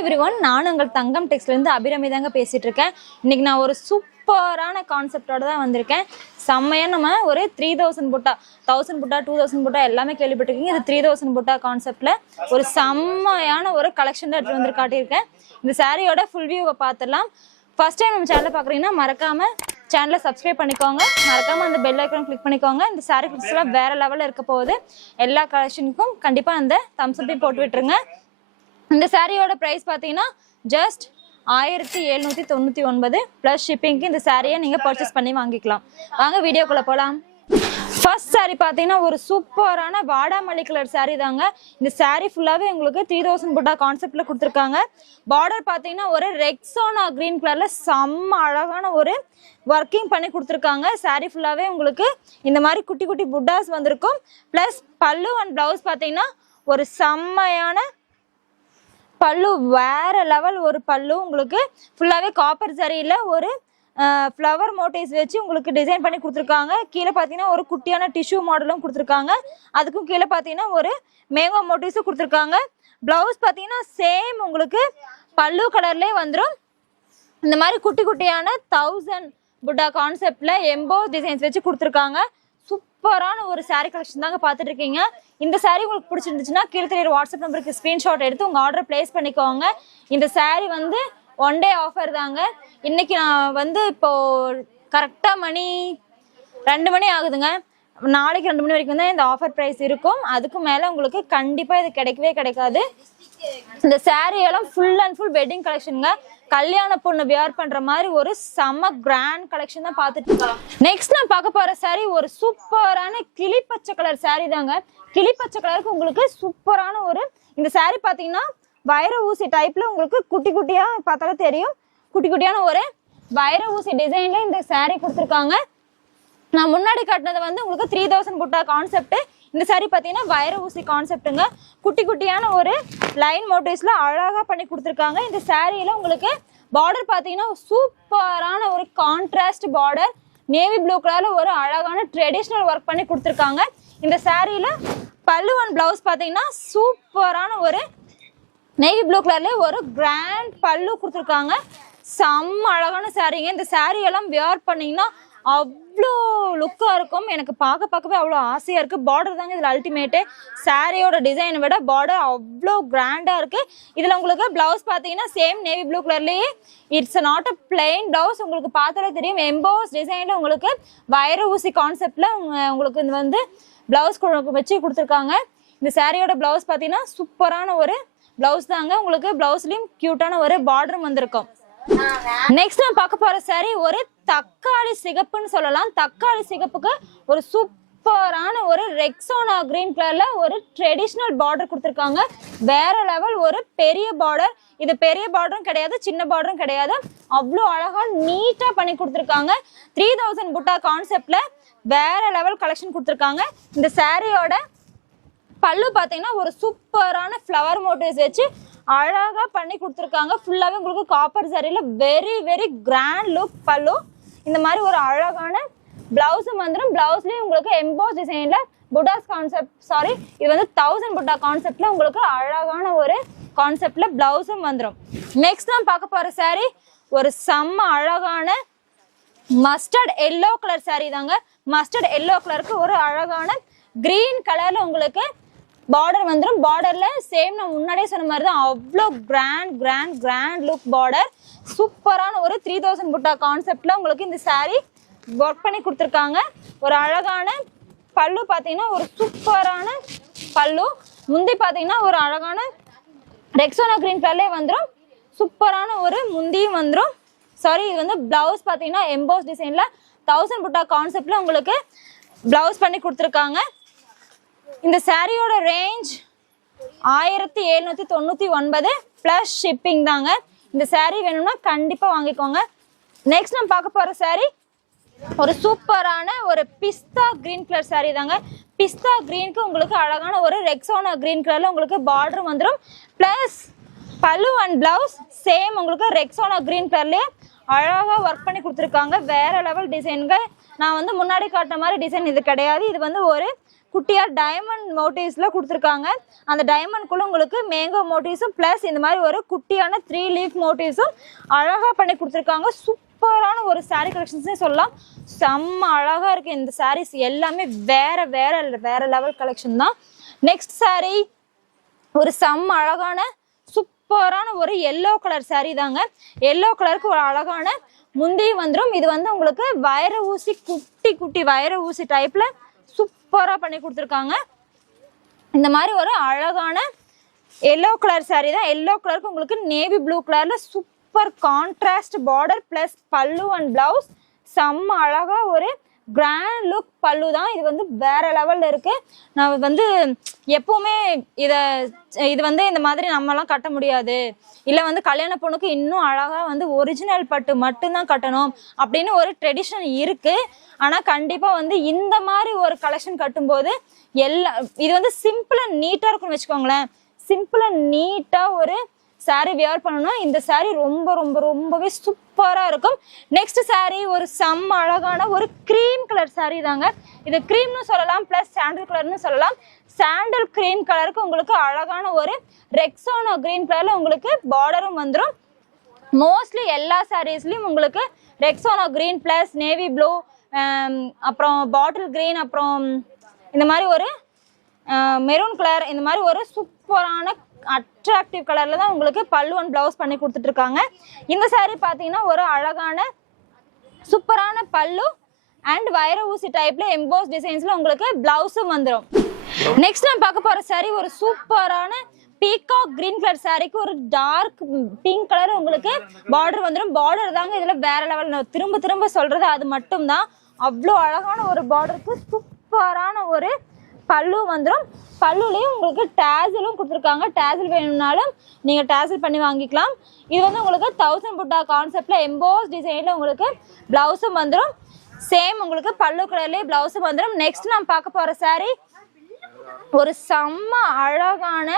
everyone, நான் உங்கள் தங்கம் டெக்ஸ்ல இருந்து அபிராமி தாங்க பேசிட்டு இருக்கேன். இன்னைக்கு நான் ஒரு சூப்பரான கான்செப்டோட தான் வந்திருக்கேன். செம்மையா நம்ம ஒரு 3000 புட்டா 1000 புட்டா 2000 புட்டா எல்லாமே கேள்விப்பட்டிருக்கீங்க. இது 3000 புட்டா கான்செப்ட்ல ஒரு செம்மையான ஒரு கலெக்ஷன் தான் எடுத்து வந்து காட்டியிருக்கேன். இந்த சாரியோட ஃபுல் வியூவை பார்த்துடலாம். ஃபர்ஸ்ட் டைம் நம்ம சேனலை பார்க்குறீங்கன்னா மறக்காம சேனலை சப்ஸ்கிரைப் பண்ணிக்கோங்க. மறக்காம அந்த பெல் ஐக்கான் கிளிக் பண்ணிக்கோங்க. இந்த சாரி கிளிக்ஸ்லாம் வேற லெவலில் இருக்க போகுது. எல்லா கலெக்ஷனுக்கும் கண்டிப்பா அந்த தம்ஸ் அப்பையும் போட்டு விட்டுருங்க. இந்த சாரியோட பிரைஸ் பார்த்தீங்கன்னா ஜஸ்ட் 1799 ப்ளஸ் ஷிப்பிங்க்கு இந்த சாரியை நீங்கள் பர்ச்சேஸ் பண்ணி வாங்கிக்கலாம். வாங்க வீடியோக்குள்ளே போகலாம். ஃபர்ஸ்ட் சாரி பார்த்தீங்கன்னா ஒரு சூப்பரான வாடாமல்லி கலர் சாரி தாங்க. இந்த சாரி ஃபுல்லாகவே உங்களுக்கு 3000 புட்டா கான்செப்டில் கொடுத்துருக்காங்க. பார்டர் பார்த்தீங்கன்னா ஒரு ரெக்ஸோனா கிரீன் கலரில் செம்ம அழகான ஒரு ஒர்க்கிங் பண்ணி கொடுத்துருக்காங்க. சாரி ஃபுல்லாகவே உங்களுக்கு இந்த மாதிரி குட்டி குட்டி புட்டாஸ் வந்திருக்கும். ப்ளஸ் பல்லு அண்ட் ப்ளவுஸ் பார்த்தீங்கன்னா ஒரு செம்மையான பல்லு, வேற லெவல் ஒரு பல்லு. உங்களுக்கு ஃபுல்லாகவே காப்பர் சரியில் ஒரு ஃப்ளவர் மோட்டிவ்ஸ் வச்சு உங்களுக்கு டிசைன் பண்ணி கொடுத்துருக்காங்க. கீழே பார்த்தீங்கன்னா ஒரு குட்டியான டிஷ்யூ மாடலும் கொடுத்துருக்காங்க. அதுக்கும் கீழே பார்த்தீங்கன்னா ஒரு மேங்கோ மோட்டிவ்ஸும் கொடுத்துருக்காங்க. ப்ளவுஸ் பார்த்தீங்கன்னா சேம் உங்களுக்கு பல்லு கலர்லேயே வந்துடும். இந்த மாதிரி குட்டி குட்டியான 1000 புட்டா கான்செப்டில் எம்போஸ் டிசைன்ஸ் வச்சு கொடுத்துருக்காங்க. சூப்பரான ஒரு சாரீ கலெக்ஷன் தாங்க பார்த்துட்டு இருக்கீங்க. இந்த சாரீ உங்களுக்கு பிடிச்சிருந்துச்சுன்னா கீழே தெரியுற வாட்ஸ்அப் நம்பருக்கு ஸ்க்ரீன்ஷாட் எடுத்து உங்கள் ஆர்டர் பிளேஸ் பண்ணிக்கோங்க. இந்த சாரீ வந்து 1 டே ஆஃபர் தாங்க. இன்னைக்கு நான் வந்து இப்போ கரெக்டாக மணி 2 மணி ஆகுதுங்க. நாளைக்கு 2 மணி வரைக்கும் தான் இந்த ஆஃபர் ப்ரைஸ் இருக்கும். அதுக்கு மேலே உங்களுக்கு கண்டிப்பாக இது கிடைக்கவே கிடைக்காது. இந்த சாரீ எல்லாம் ஃபுல் அண்ட் ஃபுல் வெட்டிங் கலெக்ஷனுங்க. கல்யாண பொண்ணு வியர் பண்ற மாதிரி ஒரு செம்ம கிராண்ட் கலெக்ஷன் தான் பார்த்துட்டு இருக்கோம். நெக்ஸ்ட் நான் பார்க்க போற சாரி ஒரு சூப்பரான கிளிப்பச்சை கலர் சாரி தாங்க. கிளிப்பச்சை கலருக்கு உங்களுக்கு சூப்பரான ஒரு இந்த சாரி பார்த்தீங்கன்னா வைர ஊசி டைப்ல உங்களுக்கு குட்டி குட்டியா பார்த்தாலும் தெரியும். குட்டி குட்டியான ஒரு வைர ஊசி டிசைன்ல இந்த சாரி கொடுத்துருக்காங்க. நான் முன்னாடி காட்டினது வந்து உங்களுக்கு 3000 புட்டா கான்செப்ட். இந்த சாரி பார்த்தீங்கன்னா வைர ஊசி கான்செப்ட்டுங்க. குட்டி குட்டியான ஒரு லைன் மோட்டிவ்ஸ்ல அழகா பண்ணி கொடுத்துருக்காங்க. இந்த சாரியில உங்களுக்கு பார்டர் பார்த்தீங்கன்னா சூப்பரான ஒரு கான்ட்ராஸ்ட் பார்டர், நேவி ப்ளூ கலர்ல ஒரு அழகான ட்ரெடிஷ்னல் ஒர்க் பண்ணி கொடுத்துருக்காங்க. இந்த சாரியில பல்லு அண்ட் பிளவுஸ் பார்த்தீங்கன்னா சூப்பரான ஒரு நேவி ப்ளூ கலர்ல ஒரு கிராண்ட் பல்லு கொடுத்துருக்காங்க. செம்ம அழகான சாரீங்க. இந்த சாரி எல்லாம் வியர் பண்ணீங்கன்னா அவ்வளோ லுக்காக இருக்கும். எனக்கு பார்க்கவே அவ்வளோ ஆசையாக இருக்குது. பார்டர் தாங்க இதில் அல்டிமேட்டு. சாரியோட டிசைனை விட பார்டர் அவ்வளோ கிராண்டாக இருக்குது. இதில் உங்களுக்கு ப்ளவுஸ் பார்த்தீங்கன்னா சேம் நேவி ப்ளூ கலர்லேயே it's not a plain blouse. உங்களுக்கு பார்த்தாலே தெரியும் எம்போஸ் டிசைனில் உங்களுக்கு வைர ஊசி கான்செப்டில் உங்களுக்கு இது வந்து ப்ளவுஸ் வச்சு கொடுத்துருக்காங்க. இந்த சாரியோட ப்ளவுஸ் பார்த்தீங்கன்னா சூப்பரான ஒரு ப்ளவுஸ் தாங்க. உங்களுக்கு ப்ளவுஸ்லேயும் க்யூட்டான ஒரு பார்டரும் வந்திருக்கும். நெக்ஸ்ட் நான் பார்க்க போற சாரி ஒரு தக்காளி சிகப்புன்னு சொல்லலாம். தக்காளி சிகப்புக்கு ஒரு சூப்பரான ஒரு ரெக்ஸோனா கிரீன் கலர்ல ஒரு ட்ரெடிஷ்னல் பார்டர் கொடுத்துருக்காங்க. வேற லெவல் ஒரு பெரிய பார்டர். இது பெரிய பார்டரும் கிடையாது, சின்ன பார்டரும் கிடையாது. அவ்வளோ அழகா நீட்டா பண்ணி கொடுத்துருக்காங்க. 3000 புட்டா கான்செப்ட்ல வேற லெவல் கலெக்ஷன் கொடுத்துருக்காங்க. இந்த சாரியோட பல்லு பார்த்தீங்கன்னா ஒரு சூப்பரான ஃப்ளவர் மோட்டிவ்ஸ் வச்சு அழகா பண்ணி கொடுத்துருக்காங்க. ஃபுல்லாவே உங்களுக்கு காப்பர் சாரியில very very grand look pallu. இந்த மாதிரி ஒரு அழகான பிளவுஸும் வந்துடும். பிளவுஸ்லயும் உங்களுக்கு எம்போஸ் டிசைன்ல புட்டாஸ் கான்செப்ட், சாரி இது வந்து 1000 புட்டா கான்செப்ட்ல உங்களுக்கு அழகான ஒரு கான்செப்ட்ல பிளவுஸும் வந்துடும். நெக்ஸ்ட் நான் பார்க்க போற சாரி ஒரு செம்ம அழகான மஸ்டர்ட் எல்லோ கலர் சாரி தாங்க. மஸ்டர்ட் எல்லோ கலருக்கு ஒரு அழகான கிரீன் கலர்ல உங்களுக்கு பார்டர் வந்துடும். பார்டர்ல சேம் நான் முன்னாடியே சொன்ன மாதிரி தான் அவ்வளோ கிராண்ட் லுக் பார்டர். சூப்பரான ஒரு 3000 புட்டா கான்செப்ட்ல உங்களுக்கு இந்த சாரி ஒர்க் பண்ணி கொடுத்துருக்காங்க. ஒரு அழகான பல்லு பார்த்தீங்கன்னா ஒரு சூப்பரான பல்லு. முந்தி பார்த்தீங்கன்னா ஒரு அழகான ரெக்ஸோனா கிரீன் கலர்லேயே வந்துடும். சூப்பரான ஒரு முந்தியும் வந்துடும். சாரி இது வந்து பிளவுஸ் பார்த்தீங்கன்னா எம்போஸ் டிசைன்ல 1000 புட்டா கான்செப்ட்ல உங்களுக்கு பிளவுஸ் பண்ணி கொடுத்துருக்காங்க. இந்த சாரியோட ரேஞ்ச் 1799 ப்ளஸ் ஷிப்பிங் தாங்க. இந்த சாரி வேணும்னா கண்டிப்பாக வாங்கிக்கோங்க. நெக்ஸ்ட் நம்ம பார்க்க போகிற சாரி ஒரு சூப்பரான ஒரு பிஸ்தா கிரீன் கலர் சாரி தாங்க. பிஸ்தா கிரீனுக்கு உங்களுக்கு அழகான ஒரு ரெக்ஸோனா கிரீன் கலரில் உங்களுக்கு பார்டர் வந்துடும். ப்ளஸ் பல்லு அண்ட் பிளவுஸ் சேம் உங்களுக்கு ரெக்ஸோனா கிரீன் கலர்லேயே அழகாக ஒர்க் பண்ணி கொடுத்துருக்காங்க. வேற லெவல் டிசைன்கள். நான் வந்து முன்னாடி காட்டின மாதிரி டிசைன் இது கிடையாது. இது வந்து ஒரு குட்டியா டைமண்ட் மோட்டிவ்ஸ்ல கொடுத்துருக்காங்க. அந்த டைமண்ட்குள்ள உங்களுக்கு மேங்கோ மோட்டிவ்ஸும் பிளஸ் இந்த மாதிரி ஒரு குட்டியான 3 லீஃப் மோட்டிவ்ஸும் அழகா பண்ணி கொடுத்துருக்காங்க. சூப்பரான ஒரு சாரீ கலெக்ஷன்ஸே சொல்லலாம். செம்ம அழகா இருக்கு இந்த சாரீஸ் எல்லாமே. வேற வேற வேற லெவல் கலெக்ஷன் தான். நெக்ஸ்ட் சாரீ ஒரு செம்ம அழகான சூப்பரான ஒரு எல்லோ கலர் சாரீ தாங்க. எல்லோ கலருக்கு ஒரு அழகான முந்தி வந்துடும். இது வந்து உங்களுக்கு வைர ஊசி குட்டி குட்டி வைர ஊசி டைப்ல சூப்பரா பண்ணி கொடுத்துருக்காங்க. இந்த மாதிரி ஒரு அழகான எல்லோ கலர் சாரீ தான். எல்லோ கலருக்கு உங்களுக்கு நேவி ப்ளூ கலர்ல super contrast border plus pallu and blouse. செம்ம அழகா ஒரு கிராண்ட் லுக் பல்லு தான். இது வந்து வேற லெவல்ல இருக்கு. நான் வந்து எப்பவுமே இது வந்து இந்த மாதிரி நம்மலாம் கட்ட முடியாது, இல்ல வந்து கல்யாண பொண்ணுக்கு இன்னும் அழகா வந்து ஒரிஜினல் பட்டு மட்டும்தான் கட்டணும் அப்படின்னு ஒரு ட்ரெடிஷன் இருக்கு. ஆனா கண்டிப்பா வந்து இந்த மாதிரி ஒரு கலெக்ஷன் கட்டும்போது இது வந்து சிம்பிளா நீட்டா இருக்கும்னு வச்சுக்கோங்களேன். சிம்பிளா நீட்டா ஒரு சாரீ வியர் பண்ணணும். இந்த சாரீ ரொம்ப ரொம்ப ரொம்பவே சூப்பரா இருக்கும். நெக்ஸ்ட் சாரீ ஒரு செம்ம அழகான ஒரு கிரீம் கலர் சாரீ தாங்க. இது கிரீம்னு சொல்லலாம் பிளஸ் சாண்டல் கலர்னு சொல்லலாம். சாண்டல் கிரீம் கலருக்கு உங்களுக்கு அழகான ஒரு ரெக்ஸோனா கிரீன் கலர்ல உங்களுக்கு பார்டரும் வந்துடும். மோஸ்ட்லி எல்லா சாரீஸ்லயும் உங்களுக்கு Rexona green plus navy blue, அப்புறம் பாட்டில் கிரீன், அப்புறம் இந்த மாதிரி ஒரு மெரூன் கலர், இந்த மாதிரி ஒரு சூப்பரான அட்ராக்டிவ் கலர்ல தான் உங்களுக்கு பல்லு அண்ட் பிளவுஸ் பண்ணி கொடுத்துட்டு இருக்காங்க. இந்த சாரீ பாத்தீங்கன்னா ஒரு அழகான சூப்பரான பல்லு அண்ட் வைர ஊசி டைப்ல எம்போஸ் டிசைன்ஸ்ல உங்களுக்கு பிளவுஸும் வந்துடும். நெக்ஸ்ட் நம்ம பார்க்க போற சாரீ ஒரு சூப்பரான பீகாக் கிரீன் கலர் சாரீக்கு ஒரு டார்க் பிங்க் கலர் உங்களுக்கு பார்டர் வந்துடும். பார்டர் தாங்க இதுல வேற லெவல். நான் திரும்ப திரும்ப சொல்றது அது மட்டும் தான். அவ்வளோ அழகான ஒரு பார்டருக்கு சூப்பரான ஒரு பல்லு வந்துடும். பல்லுலயும் உங்களுக்கு டேசலும் கொடுத்துருக்காங்க. டேசல் வேணும்னாலும் நீங்க டேசல் பண்ணி வாங்கிக்கலாம். இது வந்து உங்களுக்கு 1000 புட்டா கான்செப்ட்ல எம்போஸ் டிசைன்ல உங்களுக்கு பிளவுஸும் வந்துடும். சேம் உங்களுக்கு பல்லு கலர்லயே பிளவுஸும் வந்துடும். நெக்ஸ்ட் நம்ம பார்க்க போற சாரீ ஒரு செம்ம அழகான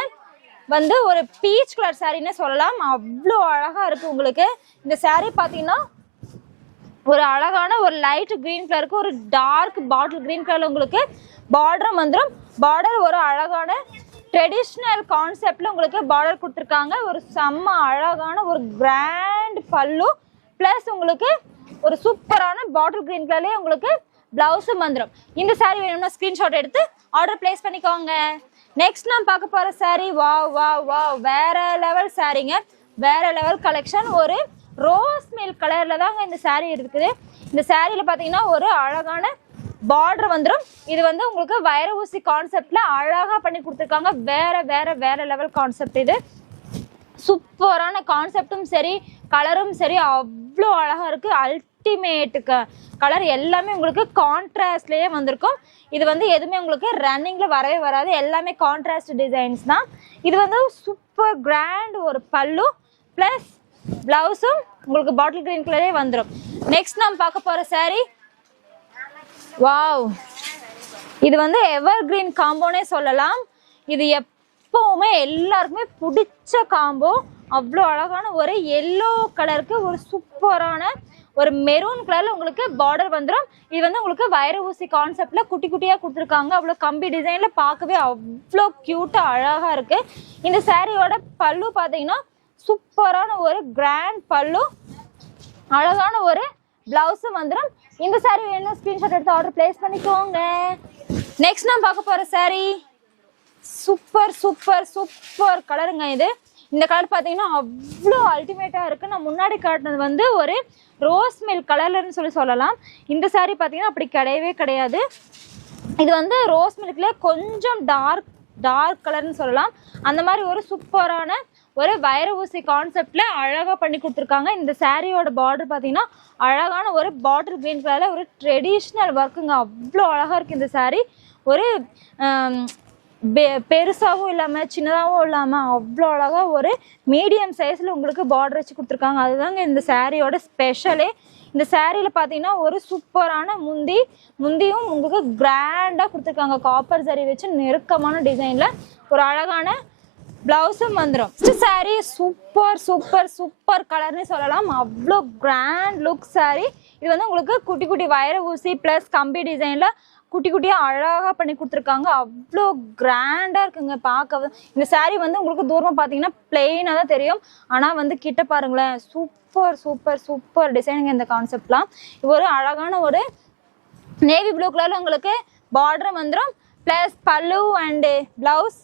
வந்து ஒரு பீச் கலர் சாரின்னு சொல்லலாம். அவ்வளோ அழகா இருக்கு உங்களுக்கு. இந்த சாரீ பாத்தீங்கன்னா ஒரு அழகான ஒரு லைட் கிரீன் கலருக்கு ஒரு டார்க் பாட்டில் கிரீன் கலர்ல உங்களுக்கு பார்டரும் வந்துடும். பார்டர் ஒரு அழகான ட்ரெடிஷ்னல் கான்செப்ட்ல உங்களுக்கு பார்டர் கொடுத்துருக்காங்க. ஒரு செம்ம அழகான ஒரு கிராண்ட் பல்லு பிளஸ் உங்களுக்கு ஒரு சூப்பரான பாட்டில் கிரீன் கலர்லயே உங்களுக்கு பிளவுஸும் வந்துடும். இந்த சாரீ வேணும்னா ஸ்கிரீன்ஷாட் எடுத்து ஆர்டர் பிளேஸ் பண்ணிக்கோங்க. நெக்ஸ்ட் நான் பார்க்க போற சாரீ வா வேற லெவல் சாரீங்க. வேற லெவல் கலெக்ஷன். ஒரு ரோஸ் மில்க் கலர்ல தாங்க இந்த சாரீ இருக்குது. இந்த சாரீல பாத்தீங்கன்னா ஒரு அழகான பார்டர் வந்துடும். இது வந்து உங்களுக்கு வைர ஊசி கான்செப்ட்ல அழகா பண்ணி கொடுத்துருக்காங்க. வேற வேற வேற லெவல் கான்செப்ட். இது சூப்பரான கான்செப்டும் சரி கலரும் சரி அவ்வளோ அழகா இருக்கு. அல்டிமேட் கலர் எல்லாமே உங்களுக்கு கான்ட்ராஸ்ட்லயே வந்திருக்கும். இது வந்து எதுவுமே உங்களுக்கு ரன்னிங்ல வரவே வராது. எல்லாமே கான்ட்ராஸ்ட் டிசைன்ஸ் தான். இது வந்து சூப்பர் கிராண்ட் ஒரு பல்லு பிளஸ் பிளவுஸும் உங்களுக்கு பாட்டில் கிரீன் கலரே வந்துடும். நெக்ஸ்ட் நம்ம பார்க்க போற சாரீ வாவ், இது வந்து எவர் கிரீன் காம்போனே சொல்லலாம். இது எப்பவுமே எல்லாருக்குமே பிடிச்ச காம்போ. அவ்வளோ அழகான ஒரு எல்லோ கலருக்கு ஒரு சூப்பரான ஒரு மெரூன் கலர்ல உங்களுக்கு பார்டர் வந்துடும். இது வந்து உங்களுக்கு வைர ஊசி கான்செப்ட்ல குட்டி குட்டியா கொடுத்துருக்காங்க. அவ்வளோ கம்பி டிசைன்ல பார்க்கவே அவ்வளோ கியூட்டா அழகா இருக்கு. இந்த சாரியோட பல்லு பாத்தீங்கன்னா சூப்பரான ஒரு கிராண்ட் பல்லு, அழகான ஒரு பிளவுஸும் வந்துடும். இந்த சாரீ வேணும் ஸ்கிரீன்ஷாட் எடுத்து ஆர்டர் பிளேஸ் பண்ணிக்கோங்க. நெக்ஸ்ட் நான் பார்க்க போற சாரீ சூப்பர் சூப்பர் சூப்பர் கலருங்க. இது இந்த கலர் பாத்தீங்கன்னா அவ்வளோ அல்டிமேட்டா இருக்கு. நான் முன்னாடி காட்டினது வந்து ஒரு ரோஸ் மில்க் கலர்லன்னு சொல்லலாம். இந்த சாரீ பாத்தீங்கன்னா அப்படி கிடையவே கிடையாது. இது வந்து ரோஸ் மில்க்ல கொஞ்சம் டார்க் கலர்னு சொல்லலாம். அந்த மாதிரி ஒரு சூப்பரான ஒரு வைர ஊசி கான்செப்ட்ல அழகா பண்ணி கொடுத்துருக்காங்க. இந்த சாரியோட பார்டர் பாத்தீங்கன்னா அழகான ஒரு பாட்டில் கிரீன் கலர்ல ஒரு ட்ரெடிஷ்னல் ஒர்க்குங்க. அவ்வளோ அழகா இருக்கு இந்த சாரீ. ஒரு பெருசாகவும் இல்லாம சின்னதாகவும் இல்லாம அவ்வளோ அழகா ஒரு மீடியம் சைஸ்ல உங்களுக்கு பார்டர் வச்சு கொடுத்துருக்காங்க. அதுதாங்க இந்த சாரியோட ஸ்பெஷலே. இந்த சாரியில பாத்தீங்கன்னா ஒரு சூப்பரான முந்தியும் உங்களுக்கு கிராண்டா கொடுத்துருக்காங்க. காப்பர் ஜரி வச்சு நெருக்கமான டிசைன்ல ஒரு அழகான பிளவுஸும் வந்துடும். சாரி சூப்பர் சூப்பர் சூப்பர் கலர்னு சொல்லலாம். அவ்வளோ கிராண்ட் லுக் சாரி. இது வந்து உங்களுக்கு குட்டி குட்டி வைர ஊசி பிளஸ் கம்பி டிசைன்ல குட்டி குட்டியா அழகா பண்ணி கொடுத்துருக்காங்க. அவ்வளோ கிராண்டா இருக்குங்க பார்க்கவே. இந்த saree வந்து உங்களுக்கு தூரமா பாத்தீங்கன்னா பிளெயினா தான் தெரியும். ஆனா வந்து கிட்ட பாருங்களேன், சூப்பர் சூப்பர் சூப்பர் டிசைனுங்க இந்த கான்செப்ட்லாம். ஒரு அழகான ஒரு நேவி ப்ளூ கலர்ல உங்களுக்கு பார்டர் வந்துடும். Plus pallu and blouse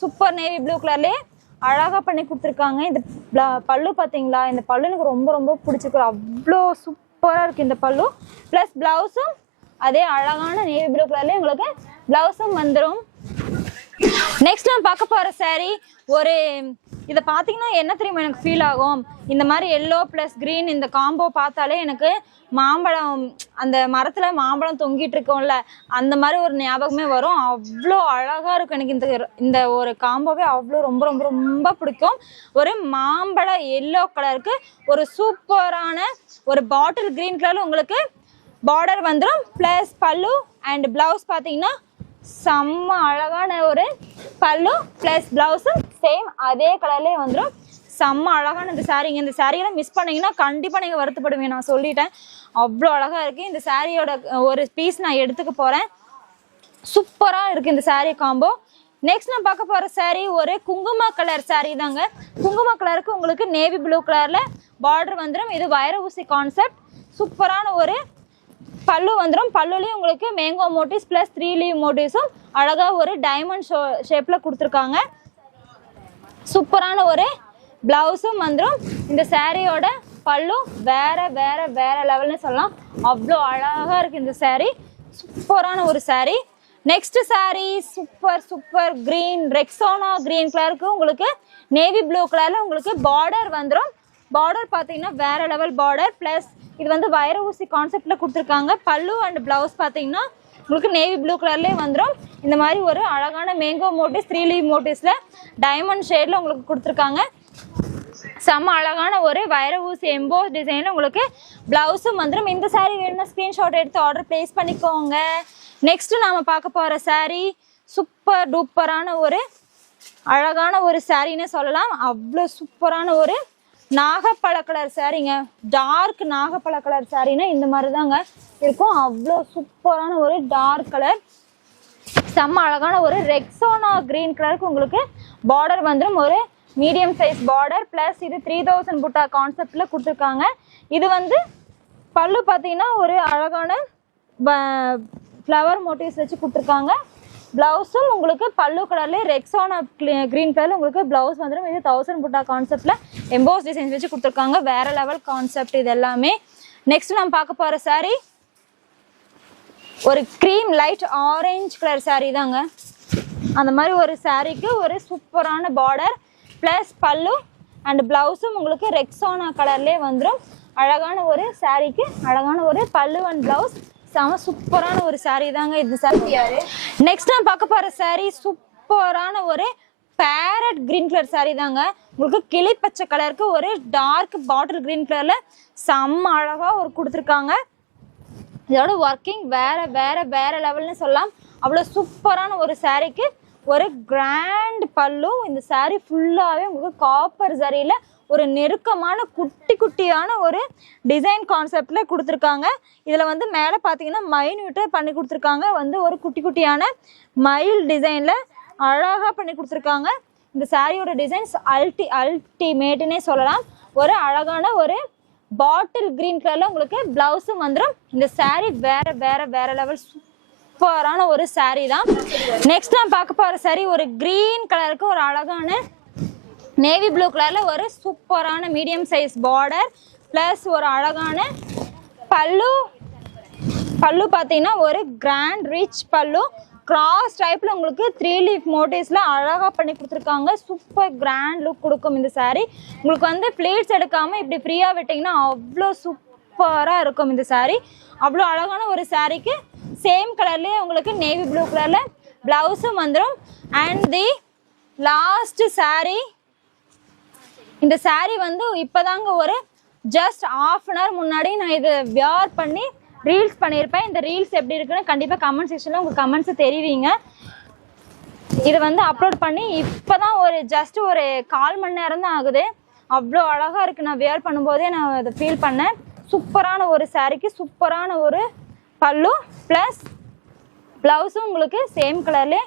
super navy blue கலர்லயே அழகா பண்ணி கொடுத்துருக்காங்க. இந்த பல்லு பாத்தீங்களா, இந்த பல்லு எனக்கு ரொம்ப ரொம்ப பிடிச்சிருக்கு. அவ்வளோ சூப்பரா இருக்கு இந்த பல்லு. பிளஸ் பிளவுஸும் அதே அழகான நேவி ப்ளூ கலர்ல உங்களுக்கு பிளவுஸும் வந்துடும். நெக்ஸ்ட் நம்ம பார்க்க போற saree ஒரு இதை பார்த்தீங்கன்னா என்ன தெரியுமா எனக்கு ஃபீல் ஆகும், இந்த மாதிரி எல்லோ பிளஸ் கிரீன் இந்த காம்போ பார்த்தாலே எனக்கு மாம்பழம், அந்த மரத்துல மாம்பழம் தொங்கிட்டு இருக்கோம்ல அந்த மாதிரி ஒரு ஞாபகமே வரும். அவ்வளோ அழகா இருக்கும் எனக்கு இந்த ஒரு காம்போவே அவ்வளோ ரொம்ப ரொம்ப ரொம்ப பிடிக்கும். ஒரு மாம்பழ எல்லோ கலருக்கு ஒரு சூப்பரான ஒரு பாட்டில் கிரீன் கலர்ல உங்களுக்கு பார்டர் வந்துடும். பிளஸ் பல்லு அண்ட் பிளவுஸ் பார்த்தீங்கன்னா செம்ம அழகான ஒரு பல்லு பிளஸ் பிளவுஸும் சேம் அதே கலர்லேயே வந்துடும். செம்ம அழகான இந்த சாரீங்க. இந்த சாரியெல்லாம் மிஸ் பண்ணீங்கன்னா கண்டிப்பாக நீங்கள் வருத்தப்படுவீங்க, நான் சொல்லிட்டேன். அவ்வளோ அழகாக இருக்குது இந்த சாரியோட ஒரு பீஸ் நான் எடுத்துக்க போகிறேன். சூப்பராக இருக்குது இந்த சாரீ காம்போ. நெக்ஸ்ட் நான் பார்க்க போகிற சாரீ ஒரு குங்கும கலர் சாரீ தாங்க. குங்கும கலருக்கு உங்களுக்கு நேவி ப்ளூ கலரில் பார்டர் வந்துடும். இது வைர ஊசி கான்செப்ட். சூப்பரான ஒரு பல்லு வந்துடும். பல்லுலேயும் உங்களுக்கு மேங்கோ மோட்டிவ்ஸ் பிளஸ் 3 லீவ் மோட்டிவ்ஸும் அழகா ஒரு டைமண்ட் ஷேப்ல கொடுத்துருக்காங்க. சூப்பரான ஒரு பிளவுஸும் வந்துடும். இந்த சாரியோட பல்லு வேற வேற வேற லெவல்னு சொல்லலாம். அவ்வளோ அழகா இருக்கு இந்த சாரீ. சூப்பரான ஒரு sari. Next sari super super green Rexona green கலருக்கு உங்களுக்கு நேவி ப்ளூ கலர்ல உங்களுக்கு பார்டர் வந்துடும். பார்டர் பார்த்தீங்கன்னா வேற லெவல் பார்டர். பிளஸ் இது வந்து வைர ஊசி கான்செப்ட்ல கொடுத்துருக்காங்க. பல்லு அண்ட் பிளவுஸ் பார்த்தீங்கன்னா உங்களுக்கு நேவி ப்ளூ கலர்லேயே வந்துடும். இந்த மாதிரி ஒரு அழகான மேங்கோ மோட்டிவ்ஸ் 3 லீவ் மோட்டிவ்ஸ்ல டைமண்ட் ஷேட்ல உங்களுக்கு கொடுத்துருக்காங்க. செம்ம அழகான ஒரு வைர ஊசி எம்போஸ் டிசைன்ல உங்களுக்கு பிளவுஸும் வந்துடும். இந்த சாரீ வேணும்னா ஸ்கிரீன்ஷாட் எடுத்து ஆர்டர் பிளேஸ் பண்ணிக்கோங்க. நெக்ஸ்ட் நாம பார்க்க போற சாரீ சூப்பர் டூப்பரான ஒரு அழகான ஒரு சாரீன்னு சொல்லலாம். அவ்வளோ சூப்பரான ஒரு நாகப்பழ கலர் சாரீங்க. டார்க் நாகப்பழ கலர் சாரீனா இந்த மாதிரி தாங்க இருக்கும். அவ்வளோ சூப்பரான ஒரு டார்க் கலர். செம்ம அழகான ஒரு ரெக்ஸோனா கிரீன் கலருக்கு உங்களுக்கு பார்டர் வந்துடும். ஒரு மீடியம் சைஸ் பார்டர். பிளஸ் இது 3000 புட்டா கான்செப்ட்ல கொடுத்துருக்காங்க. இது வந்து பல்லு பார்த்தீங்கன்னா ஒரு அழகான ஃப்ளவர் மோட்டிவ்ஸ் வச்சு கொடுத்துருக்காங்க. பிளவுஸும் உங்களுக்கு பல்லு கலர்லேயே ரெக்ஸோனா கிரீன் கலர்ல உங்களுக்கு பிளவுஸ் வந்துடும். இது 1000 புட்டா கான்செப்ட்ல எம்போஸ் டிசைன்ஸ் வச்சு கொடுத்துருக்காங்க. வேற லெவல் கான்செப்ட் இது எல்லாமே. நெக்ஸ்ட் நம்ம பார்க்க போற சாரீ ஒரு cream light orange colour sari தாங்க. அந்த மாதிரி ஒரு சாரீக்கு ஒரு சூப்பரான பார்டர் பிளஸ் பல்லு அண்ட் பிளவுஸும் உங்களுக்கு ரெக்ஸோனா கலர்லேயே வந்துடும். அழகான ஒரு சாரீக்கு அழகான ஒரு பல்லு அண்ட் பிளவுஸ். செம சூப்பரான ஒரு சாரீ தாங்க இந்த சாரீ. நெக்ஸ்ட் நான் பார்க்க போற சாரீ சூப்பரான ஒரு பேரட் கிரீன் கலர் சாரீ தாங்க. உங்களுக்கு கிளி பச்சை கலருக்கு ஒரு டார்க் பாட்டில் கிரீன் கலர்ல செம்ம அழகா ஒரு கொடுத்துருக்காங்க. இதோட ஒர்க்கிங் வேற வேற வேற லெவல்னு சொல்லலாம். அவ்வளோ சூப்பரான ஒரு சாரீக்கு ஒரு கிராண்ட் பல்லு. இந்த சாரீ ஃபுல்லாவே உங்களுக்கு காப்பர் சரியில ஒரு நெருக்கமான குட்டி குட்டியான ஒரு டிசைன் கான்செப்ட்ல கொடுத்துருக்காங்க. இதுல வந்து மேலே பார்த்தீங்கன்னா மைன்யூட்டா பண்ணி கொடுத்துருக்காங்க. வந்து ஒரு குட்டி குட்டியான மயில் டிசைன்ல அழகா பண்ணி கொடுத்துருக்காங்க. இந்த சாரியோட டிசைன்ஸ் அல்டிமேட்னே சொல்லலாம். ஒரு அழகான ஒரு பாட்டில் கிரீன் கலர்ல உங்களுக்கு பிளவுஸும் வந்துடும். இந்த சாரீ வேற வேற வேற லெவல் சூப்பரான ஒரு சாரீ தான். நெக்ஸ்ட் நான் பார்க்க போற சாரீ ஒரு கிரீன் கலருக்கு ஒரு அழகான நேவி ப்ளூ கலர்ல ஒரு சூப்பரான மீடியம் சைஸ் பார்டர் பிளஸ் ஒரு அழகான பல்லு. பல்லு பார்த்தீங்கன்னா ஒரு கிராண்ட் ரிச் பல்லு. கிராஸ் டைப்ல உங்களுக்கு 3 லீஃப் மோட்டிவ்ஸ்ல அழகா பண்ணி கொடுத்துருக்காங்க. சூப்பர் கிராண்ட் லுக் கொடுக்கும் இந்த சாரீ. உங்களுக்கு வந்து பிளேட்ஸ் எடுக்காம இப்படி ஃப்ரீயா விட்டீங்கன்னா அவ்வளோ சூப்பரா இருக்கும் இந்த சாரீ. அவ்வளோ அழகான ஒரு சாரீக்கு சேம் கலர்லயே உங்களுக்கு நேவி ப்ளூ கலர்ல பிளவுஸும் வந்துடும். And the last sari. இந்த சாரீ வந்து இப்பதாங்க ஒரு ஜஸ்ட் ½ an hour முன்னாடி நான் இதை வியர் பண்ணி ரீல்ஸ் பண்ணியிருப்பேன். இந்த ரீல்ஸ் எப்படி இருக்குன்னு கண்டிப்பா கமெண்ட் செக்ஷன்ல உங்க கமெண்ட்ஸ் தெரிவிங்க. இதை வந்து அப்லோட் பண்ணி இப்பதான் ஒரு ஜஸ்ட் ஒரு 1/4 மணி நேரம் தான் ஆகுது. அவ்வளோ அழகா இருக்கு. நான் வியர் பண்ணும்போதே நான் அதை ஃபீல் பண்ணேன். சூப்பரான ஒரு சாரீக்கு சூப்பரான ஒரு பல்லு பிளஸ் ப்ளவுஸும் உங்களுக்கு சேம் கலர்லேயே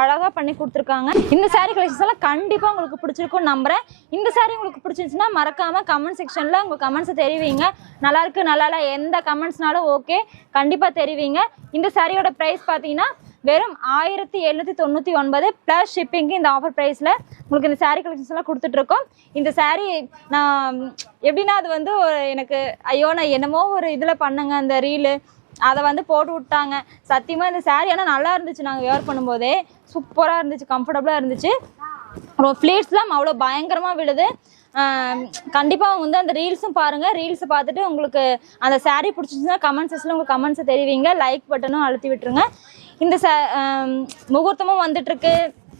அழகாக பண்ணி கொடுத்துருக்காங்க. இந்த saree கலெக்ஷன்ஸ் எல்லாம் கண்டிப்பாக உங்களுக்கு பிடிச்சிருக்கும்னு நம்புகிறேன். இந்த saree உங்களுக்கு பிடிச்சிருந்துச்சுன்னா மறக்காமல் கமெண்ட் செக்ஷனில் உங்கள் கமெண்ட்ஸை தெரிவிங்க. நல்லாயிருக்கு நல்லா இல்லை எந்த கமெண்ட்ஸ்னாலும் ஓகே, கண்டிப்பாக தெரிவிங்க. இந்த சாரியோட ப்ரைஸ் பார்த்தீங்கன்னா வெறும் 1799 ப்ளஸ் ஷிப்பிங்கு இந்த ஆஃபர் ப்ரைஸில் உங்களுக்கு இந்த saree கலெக்ஷன்ஸ் எல்லாம் கொடுத்துட்ருக்கோம். இந்த saree நான் எப்படின்னா அது வந்து எனக்கு ஐயோ நான் என்னமோ ஒரு இதில் பண்ணுங்க அந்த ரீலு அதை வந்து போட்டு விட்டாங்க. சத்தியமாக இந்த saree ஆனால் நல்லா இருந்துச்சு. நாங்கள் வேர் பண்ணும்போதே சூப்பராக இருந்துச்சு, கம்ஃபர்டபுளாக இருந்துச்சு. அப்புறம் ஃப்ளீட்ஸ்லாம் அவ்வளோ பயங்கரமாக விழுது. கண்டிப்பாக வந்து அந்த ரீல்ஸும் பாருங்கள். ரீல்ஸை பார்த்துட்டு உங்களுக்கு அந்த saree பிடிச்சிச்சுன்னா கமெண்ட் செக்ஷனில் உங்கள் கமெண்ட்ஸை தெரிவிங்க. லைக் பட்டனும் அழுத்தி விட்டுருங்க. இந்த முகூர்த்தமும் வந்துட்டுருக்கு.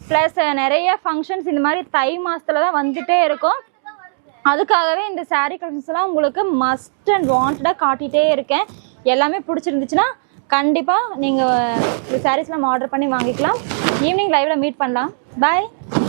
ப்ளஸ் நிறைய ஃபங்க்ஷன்ஸ் இந்த மாதிரி தை மாதத்துல தான் வந்துகிட்டே இருக்கும். அதுக்காகவே இந்த saree கலெக்ஷன்ஸ்லாம் உங்களுக்கு மஸ்ட் அண்ட் வாண்டடாக காட்டிகிட்டே இருக்கேன். எல்லாமே பிடிச்சிருந்துச்சுன்னா கண்டிப்பாக நீங்கள் இந்த சாரீஸ்லாம் ஆர்டர் பண்ணி வாங்கிக்கலாம். ஈவினிங் லைவில் மீட் பண்ணலாம். பாய்.